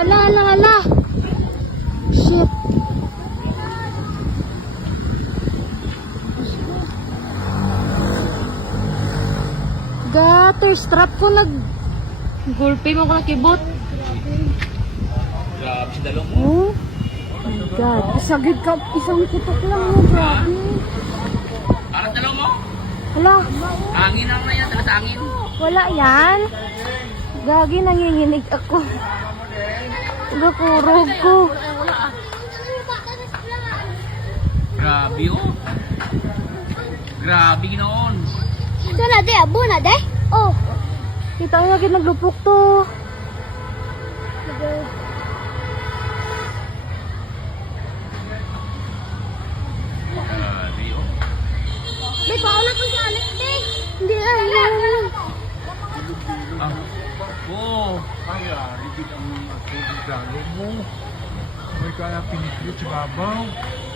Ala, ala, ala. Shit. Gutter strap ko gulpi mo ko na kibot. Grabe si dalong mo. Oh my God. Isagid ka, isang kutok lang mo. Grabe. Parang dalong mo? Hala. Hangin lang na yan, talas hangin. Wala yan. Gagi, nanginginig ako. Nakurog ko. Grabe oh. Grabe ginoon. Ito na de, abo na de. Oh. Kita nga lagi naglupok to. Grabe oh. Be, paula po si Alex, be. Hindi na, Ah. Oh. Ay, ribit ang asubig dalo mo. May kaya piniplit sa babaw.